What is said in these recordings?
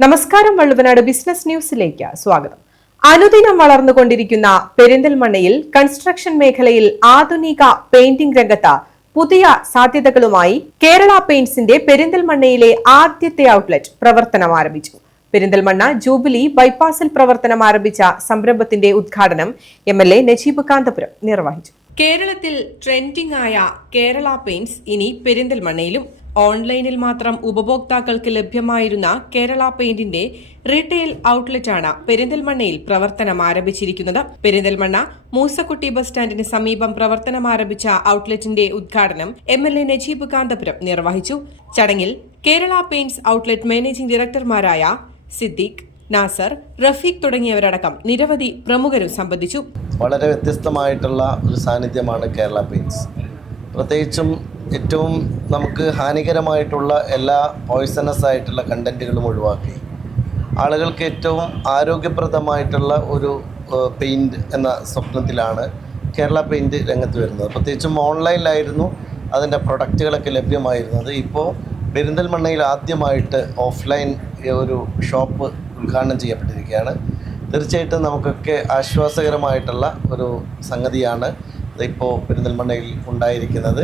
നമസ്കാരം വള്ളുവനാട് ബിസിനസ് ന്യൂസിലേക്ക് സ്വാഗതം. അനുദിനം വളർന്നുകൊണ്ടിരിക്കുന്ന പെരിന്തൽമണ്ണയിൽ കൺസ്ട്രക്ഷൻ മേഖലയിൽ ആധുനിക പെയിന്റിംഗ് രംഗത്ത് പുതിയ സാധ്യതകളുമായി കേരള പെയിന്റ്സിന്റെ പെരിന്തൽമണ്ണയിലെ ആദ്യത്തെ ഔട്ട്ലെറ്റ് പ്രവർത്തനം ആരംഭിച്ചു. പെരിന്തൽമണ്ണ ജൂബിലി ബൈപ്പാസിൽ പ്രവർത്തനം ആരംഭിച്ച സംരംഭത്തിന്റെ ഉദ്ഘാടനം M L A Najeeb Kanthapuram നിർവഹിച്ചു. കേരളത്തിൽ ട്രെൻഡിംഗ് ആയ കേരള പെയിന്റ്സ് ഇനി പെരിന്തൽമണ്ണയിലും ഓൺലൈനിൽ മാത്രം ഉപഭോക്താക്കൾക്ക് ലഭ്യമായിരുന്ന കേരള പെയിന്റിന്റെ റീറ്റെയിൽ ഔട്ട്ലെറ്റാണ് പെരിന്തൽമണ്ണയിൽ പ്രവർത്തനം ആരംഭിച്ചിരിക്കുന്നത്. പെരിന്തൽമണ്ണ മൂസക്കുട്ടി ബസ് സ്റ്റാൻഡിന് സമീപം പ്രവർത്തനം ആരംഭിച്ച ഔട്ട്ലെറ്റിന്റെ ഉദ്ഘാടനം M L A Najeeb Kanthapuram നിർവഹിച്ചു. ചടങ്ങിൽ കേരള പെയിന്റ്സ് ഔട്ട്ലെറ്റ് മാനേജിംഗ് ഡയറക്ടർമാരായ സിദ്ദീഖ് നാസർ റഫീഖ് തുടങ്ങിയവരടക്കം നിരവധി പ്രമുഖരും സംബന്ധിച്ചു. വളരെ വ്യത്യസ്തമായിട്ടുള്ള ഒരു സാന്നിധ്യമാണ് കേരള പെയിൻസ് പ്രത്യേകിച്ചും ഏറ്റവും നമുക്ക് ഹാനികരമായിട്ടുള്ള എല്ലാ പോയ്സണസ് ആയിട്ടുള്ള കണ്ടന്റുകളും ഒഴിവാക്കി. ആളുകൾക്ക് ഏറ്റവും ആരോഗ്യപ്രദമായിട്ടുള്ള ഒരു പെയിന്റ് എന്ന സ്വപ്നത്തിലാണ് കേരള പെയിന്റ് രംഗത്ത് വരുന്നത്. പ്രത്യേകിച്ചും ഓൺലൈനിലായിരുന്നു അതിന്റെ പ്രൊഡക്റ്റുകളൊക്കെ ലഭ്യമായിരുന്നത്. ഇപ്പോൾ പെരിന്തൽമണ്ണയിൽ ആദ്യമായിട്ട് ഓഫ്ലൈൻ ഒരു ഷോപ്പ് ഉദ്ഘാടനം ചെയ്യപ്പെട്ടിരിക്കുകയാണ്. തീർച്ചയായിട്ടും നമുക്കൊക്കെ ആശ്വാസകരമായിട്ടുള്ള ഒരു സംഗതിയാണ് ഇപ്പോൾ പെരിന്തൽമണ്ണയിൽ ഉണ്ടായിരിക്കുന്നത്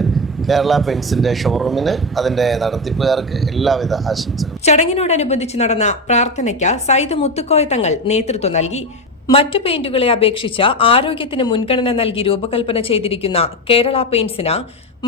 കേരള പെയിൻസിന്റെ ഷോറൂമിന് അതിന്റെ നടത്തിപ്പുകാർക്ക് എല്ലാവിധ ആശംസകളും. ചടങ്ങിനോടനുബന്ധിച്ച് നടന്ന പ്രാർത്ഥനയ്ക്ക് സൈദ് മുത്തുക്കോയ തങ്ങൾ നേതൃത്വം നൽകി. മറ്റു പെയിന്റുകളെ അപേക്ഷിച്ച് ആരോഗ്യത്തിന് മുൻഗണന നൽകി രൂപകൽപ്പന ചെയ്തിരിക്കുന്ന കേരള പെയിന്റ്സിന്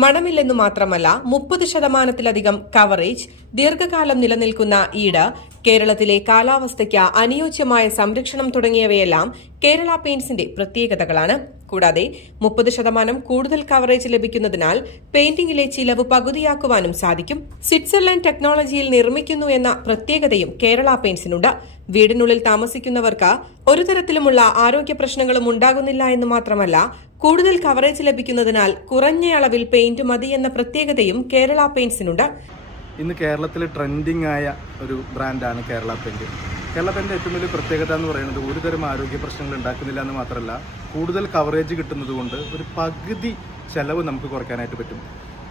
മണമില്ലെന്നു മാത്രമല്ല മുപ്പത് ശതമാനത്തിലധികം കവറേജ് ദീർഘകാലം നിലനിൽക്കുന്ന ഈട് കേരളത്തിലെ കാലാവസ്ഥയ്ക്ക് അനുയോജ്യമായ സംരക്ഷണം തുടങ്ങിയവയെല്ലാം കേരള പെയിന്റ്സിന്റെ പ്രത്യേകതകളാണ്. കൂടാതെ മുപ്പത് ശതമാനം കൂടുതൽ കവറേജ് ലഭിക്കുന്നതിനാൽ പെയിന്റിംഗിലെ ചിലവ് പകുതിയാക്കുവാനും സാധിക്കും. സ്വിറ്റ്സർലൻഡ് ടെക്നോളജിയിൽ നിർമ്മിക്കുന്നു എന്ന പ്രത്യേകതയും കേരള പെയിന്റ്സിനുണ്ട് വീടിനുള്ളിൽ താമസിക്കുന്നവർക്ക് ഒരു തരത്തിലുമുള്ള ആരോഗ്യ പ്രശ്നങ്ങളും ഉണ്ടാകുന്നില്ല എന്ന് മാത്രമല്ല കൂടുതൽ കവറേജ് ലഭിക്കുന്നതിനാൽ കുറഞ്ഞ അളവിൽ പെയിന്റ് മതി എന്ന പ്രത്യേകതയും കേരള പെയിന്റ്സിനുണ്ട് ഇന്ന് കേരളത്തിൽ ട്രെൻഡിംഗ് ആയ ഒരു ബ്രാൻഡാണ് കേരള പെയിന്റ് കേരള പെയിന്റെ ഏറ്റവും വലിയ പ്രത്യേകത എന്ന് പറയുന്നത് ഒരുതരം ആരോഗ്യ പ്രശ്നങ്ങൾ ഉണ്ടാക്കുന്നില്ല എന്ന് മാത്രമല്ല കൂടുതൽ കവറേജ് കിട്ടുന്നത് കൊണ്ട് ഒരു പകുതി ചെലവ് നമുക്ക് കുറയ്ക്കാനായിട്ട് പറ്റും.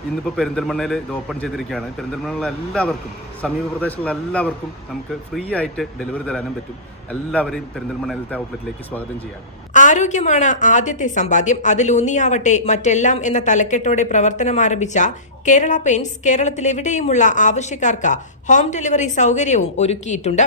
ഇന്നിപ്പോൾ പെരിന്തൽമണ്ണയിൽ ഇത് ഓപ്പൺ ചെയ്തിരിക്കുകയാണ്. പെരിന്തൽമണ്ണയിലുള്ള എല്ലാവർക്കും സമീപ പ്രദേശത്തുള്ള എല്ലാവർക്കും നമുക്ക് ഫ്രീ ആയിട്ട് ഡെലിവറി തരാനും പറ്റും. എല്ലാവരെയും പെരിന്തൽമണ്ണയിലത്തെ ഔട്ട്ലെറ്റിലേക്ക് സ്വാഗതം ചെയ്യാം. ആരോഗ്യമാണ് ആദ്യത്തെ സമ്പാദ്യം. അതിലൂന്നിയാവട്ടെ മറ്റെല്ലാം എന്ന തലക്കെട്ടോടെ പ്രവർത്തനം ആരംഭിച്ച കേരള പെയിൻസ് കേരളത്തിലെവിടെയുമുള്ള ആവശ്യക്കാർക്ക് ഹോം ഡെലിവറി സൗകര്യവും ഒരുക്കിയിട്ടുണ്ട്.